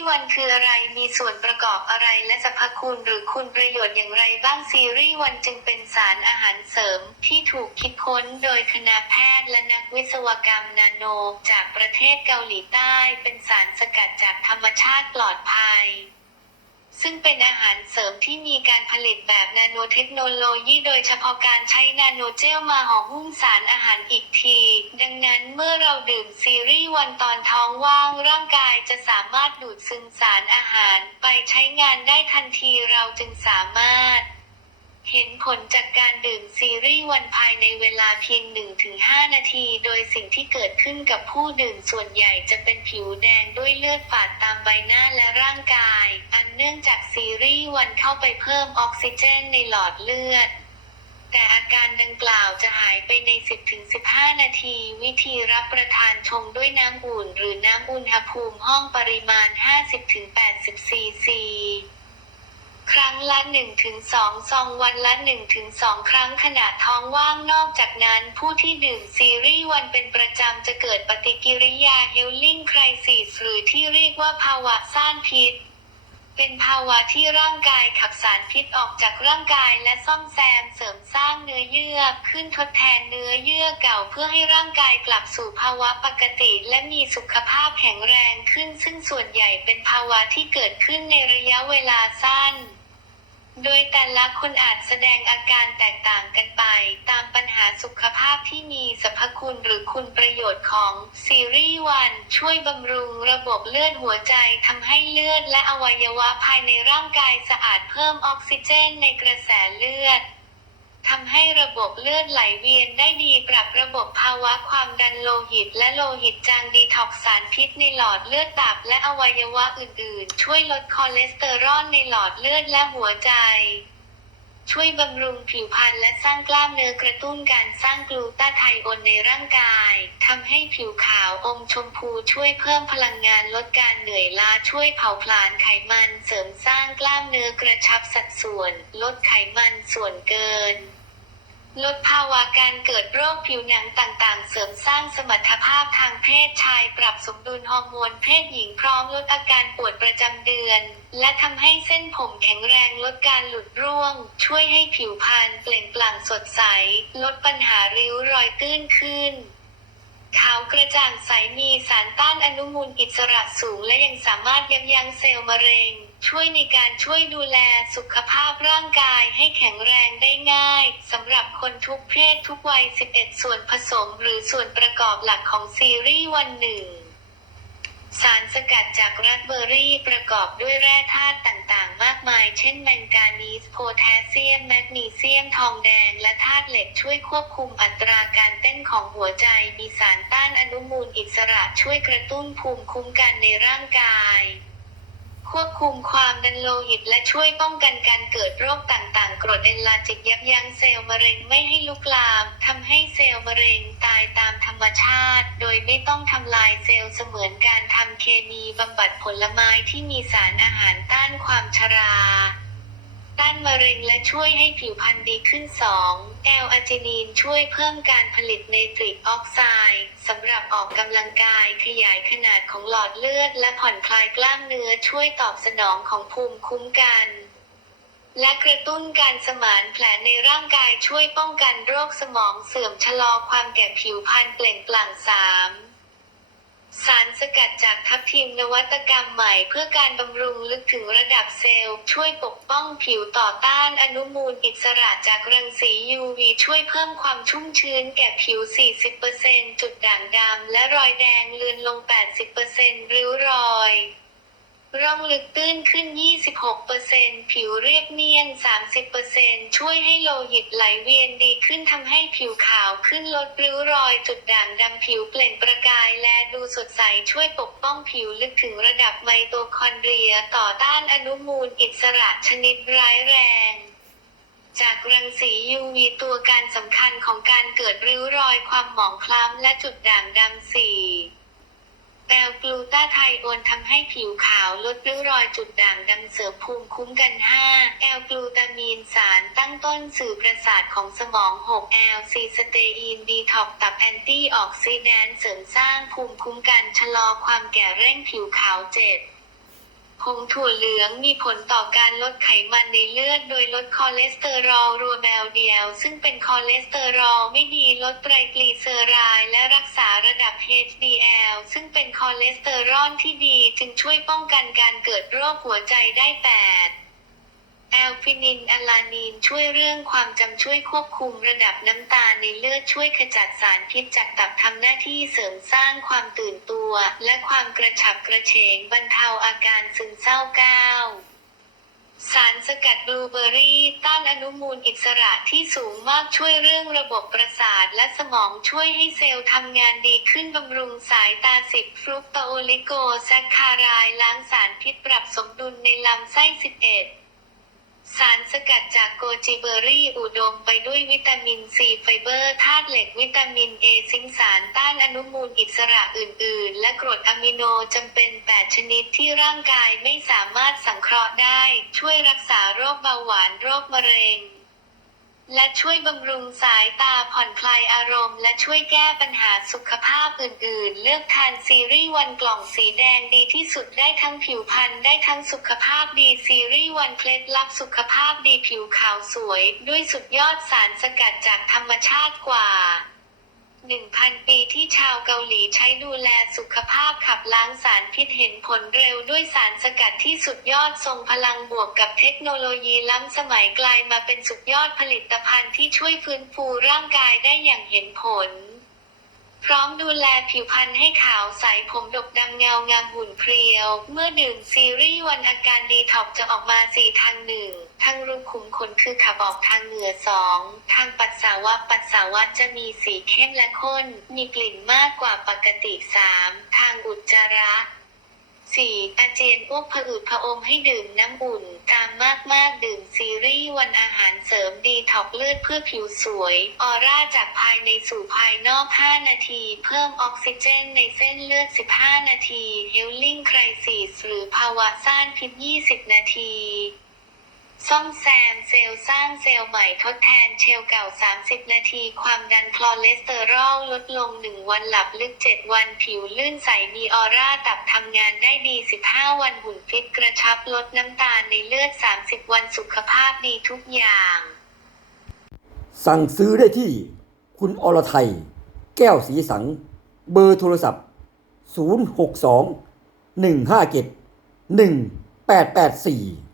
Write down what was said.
ส์วันคืออะไร มีส่วนประกอบอะไรและสรรพคุณหรือคุณประโยชน์อย่างไรบ้างซีรีส์วันจึงเป็นสารอาหารเสริมที่ถูกคิดค้นโดยคณะแพทย์และนักวิศวกรรมนาโน จากประเทศเกาหลีใต้ เป็นสารสกัดจากธรรมชาติปลอดภัย ซึ่งเป็นอาหารเสริมที่มีการผลิตแบบนาโนเทคโนโลยีโดยเฉพาะการใช้นาโนเจลมาห่อหุ้มสารอาหารอีกที ดังนั้นเมื่อเราดื่มซีรีส์วันตอนท้องว่างร่างกายจะสามารถดูดซึมสารอาหารไปใช้งานได้ทันทีเราจึงสามารถ เห็นผลจากการดื่มซีรีส์วันภายในเวลาเพียง 1-5 นาที โดยสิ่งที่เกิดขึ้นกับผู้ดื่มส่วนใหญ่จะเป็นผิวแดงด้วยเลือดฝาดตามใบหน้าและร่างกาย อันเนื่องจากซีรีส์วันเข้าไปเพิ่มออกซิเจนในหลอดเลือด แต่อาการดังกล่าวจะหายไปใน 10-15 นาที วิธีรับประทานชงด้วยน้ำอุ่น หรือน้ำอุณหภูมิห้องปริมาณ 50-80ซีซี ครั้งละ 1-2 ซองวันละ 1-2 ครั้งขณะท้องว่างนอกจากนั้นผู้ที่ดื่มซีรีส์วันเป็นประจำจะเกิดปฏิกิริยาเฮลลิ่งไครซิสหรือที่เรียกว่าภาวะซ่านพิษเป็นภาวะที่ร่างกายขับสารพิษออกจากร่างกายและซ่อมแซมเสริมสร้างเนื้อเยื่อขึ้นทดแทนเนื้อเยื่อเก่าเพื่อให้ร่างกายกลับสู่ภาวะปกติและมีสุขภาพแข็งแรงขึ้น ซึ่งส่วนใหญ่เป็นภาวะที่เกิดขึ้นในระยะเวลาสั้น โดยแต่ละคนอาจแสดงอาการแตกต่างกันไป ตามปัญหาสุขภาพที่มีสรรพคุณหรือคุณประโยชน์ของซีรีส์วันช่วยบำรุงระบบเลือดหัวใจทำให้เลือดและอวัยวะภายในร่างกายสะอาดเพิ่มออกซิเจนในกระแสเลือด ทำให้ระบบเลือดไหลเวียนได้ดีปรับระบบภาวะความดันโลหิต และโลหิตจางดีท็อกสารพิษในหลอดเลือดตับและอวัยวะอื่นๆ ช่วยลดคอเลสเตอรอลในหลอดเลือดและหัวใจ ช่วยบำรุงผิวพรรณและสร้างกล้ามเนื้อกระตุ้นการสร้างกลูตาไทโอนในร่างกายทำให้ผิวขาวอมชมพูช่วยเพิ่มพลังงานลดการเหนื่อยล้าช่วยเผาผลาญไขมัน เสริมสร้างกล้ามเนื้อกระชับสัดส่วน ลดไขมันส่วนเกิน ลดภาวะการเกิดโรคผิวหนังต่างๆ เสริมสร้างสมรรถภาพทางเพศชาย ปรับสมดุลฮอร์โมนเพศหญิงพร้อมลดอาการปวดประจำเดือน และทำให้เส้นผมแข็งแรงลดการหลุดร่วง ช่วยให้ผิวพรรณเปล่งปลั่งสดใส ลดปัญหาริ้วรอยตื้นขึ้นขาวกระจ่างใสมีสารต้านอนุมูลอิสระสูงและยังสามารถยับยั้งเซลล์มะเร็ง ช่วยในการช่วยดูแลสุขภาพร่างกายให้แข็งแรงได้ง่ายสำหรับคนทุกเพศทุกวัย 11 ส่วนผสมหรือส่วนประกอบหลักของซีรีส์วันหนึ่งสารสกัดจากราสเบอร์รี่ประกอบด้วยแร่ธาตุต่างๆ มากมาย เช่นแมงกานีส โพแทสเซียม แมกนีเซียม ทองแดง และธาตุเหล็กช่วยควบคุมอัตราการเต้นของหัวใจ มีสารต้านอนุมูลอิสระช่วยกระตุ้นภูมิคุ้มกันในร่างกาย ควบคุมความดันโลหิต และช่วยป้องกันการเกิดโรคต่างๆ กรดเอนลาจิกยับยั้งเซลล์มะเร็งไม่ให้ลุกลามทำให้เซลล์มะเร็งตายตามธรรมชาติ โดยไม่ต้องทำลายเซลล์เสมือนการทำเคมีบำบัดผลไม้ที่มีสารอาหารต้านความชรา ต้านมะเร็งและช่วยให้ผิวพรรณดีขึ้น 2. แอลอาจินีนช่วยเพิ่มการผลิตไนตริกออกไซด์สำหรับออกกำลังกายขยายขนาดของหลอดเลือด และผ่อนคลายกล้ามเนื้อช่วยตอบสนองของภูมิคุ้มกันและกระตุ้นการสมานแผลในร่างกายช่วยป้องกันโรคสมองเสื่อมชะลอความแก่ผิวพรรณเปล่งปลั่ง 3. สารสกัดจากทับทิมนวัตกรรมใหม่เพื่อการบำรุงลึกถึงระดับเซลล์ ช่วยปกป้องผิวต่อต้านอนุมูลอิสระจากรังสี UV ช่วยเพิ่มความชุ่มชื้นแก่ผิว 40%จุดด่างดำและรอยแดงเลือนลง 80%ริ้วรอย ร่องลึกตื้นขึ้น 26%ผิวเรียบเนียน 30%ช่วยให้โลหิตไหลเวียนดีขึ้นทำให้ผิวขาวขึ้นลดริ้วรอยจุดด่างดำผิวเปล่งประกายและดูสดใสช่วยปกป้องผิวลึกถึงระดับไมโตคอนเดรียต่อต้านอนุมูลอิสระชนิดร้ายแรงจากรังสี UV ตัวการสำคัญของการเกิดริ้วรอยความหมองคล้ำและจุดด่างดำสี แอลกลูตาไทโอนทำให้ผิวขาวลดริ้วรอยจุดด่างดำเสริมภูมิคุ้มกัน 5 แอลกลูตามีนสารตั้งต้นสื่อประสาทของสมอง 6 แอลซีสเตอีนดีท็อกตับแอนตี้ออกซิแดนต์เสริมสร้างภูมิคุ้มกันชะลอความแก่เร่งผิวขาว 7 ผงถั่วเหลืองมีผลต่อการลดไขมันในเลือด โดยลดคอเลสเตอรอลรวมแมวเดียว ซึ่งเป็นคอเลสเตอรอลไม่ดีลดไตรกลีเซอไรด์และรักษาระดับ HDL ซึ่งเป็นคอเลสเตอรอลที่ดีจึงช่วยป้องกันการเกิดโรคหัวใจได้ 8 แอลฟินินอะลานีนช่วยเรื่องความจำช่วยควบคุมระดับน้ำตาลในเลือดช่วยขจัดสารพิษจากตับทำหน้าที่เสริมสร้างความตื่นตัว และความกระฉับกระเฉงบรรเทาอาการซึมเศร้าก้าวสารสกัดบลูเบอรี่ต้านอนุมูลอิสระที่สูงมากช่วยเรื่องระบบประสาทและสมองช่วยให้เซลล์ทำงานดีขึ้นบำรุงสายตาสิบฟรุกโตโอลิโกแซคคารายล้างสารพิษปรับสมดุลในลำไส้11 สารสกัดจากโกจิเบอร์รี่อุดมไปด้วยวิตามินซีไฟเบอร์ธาตุเหล็กวิตามินเอซิงสารต้านอนุมูลอิสระอื่น ๆ และกรดอะมิโนจำเป็น 8 ชนิดที่ร่างกายไม่สามารถสังเคราะห์ได้ ช่วยรักษาโรคเบาหวานโรคมะเร็ง และช่วยบำรุงสายตาผ่อนคลายอารมณ์ และช่วยแก้ปัญหาสุขภาพอื่น ๆ เลือกทานซีรีส์วันกล่องสีแดงดีที่สุดได้ทั้งผิวพรรณได้ทั้งสุขภาพดีซีรีส์วันเคล็ดลับสุขภาพดีผิวขาวสวย ด้วยสุดยอดสารสกัดจากธรรมชาติกว่า 1,000 ปีที่ชาวเกาหลีใช้ดูแลสุขภาพขับล้างสารพิษเห็นผลเร็วด้วยสารสกัดที่สุดยอดทรงพลังบวกกับเทคโนโลยีล้ำสมัยกลายมาเป็นสุดยอดผลิตภัณฑ์ที่ช่วยฟื้นฟูร่างกายได้อย่างเห็นผล พร้อมดูแลผิวพรรณให้ขาวใสผมดกดำเงางามหุ่นเพรียว เมื่อดื่มซีรีส์วันอาการดีท็อกจะออกมาสี่ทางหนึ่งทางรูขุมขนคือขับออกทางเหงื่อสองทางปัสสาวะปัสสาวะจะมีสีเข้มและข้น มีกลิ่นมากกว่าปกติสามทางอุจจาระ 4. อาเจนอ้วกผอืดผะอมให้ดื่มน้ำอุ่น ตามมากมากๆ ดื่มซีรีส์วันอาหารเสริมดีท็อกเลือดเพื่อผิวสวย ออร่าจากภายในสู่ภายนอก 5 นาที เพิ่มออกซิเจนในเส้นเลือด 15 นาทีเฮลลิ่งไครซิสหรือภาวะซ่านพิษ 20 นาที ซ่อมแซมเซลล์สร้างเซลล์ใหม่ทดแทนเชลเก่า 30 นาที ความดันคลอเลสเตอรอลลดลง 1 วันหลับลึก 7 วันผิวลื่นใสมีออร่าตับทำงานได้ดี 15 วันหุ่นฟิตกระชับลดน้ำตาลในเลือด 30 วันสุขภาพดีทุกอย่าง สั่งซื้อได้ที่คุณอรไทย แก้วสีสัง เบอร์โทรศัพท์ 062 157 1884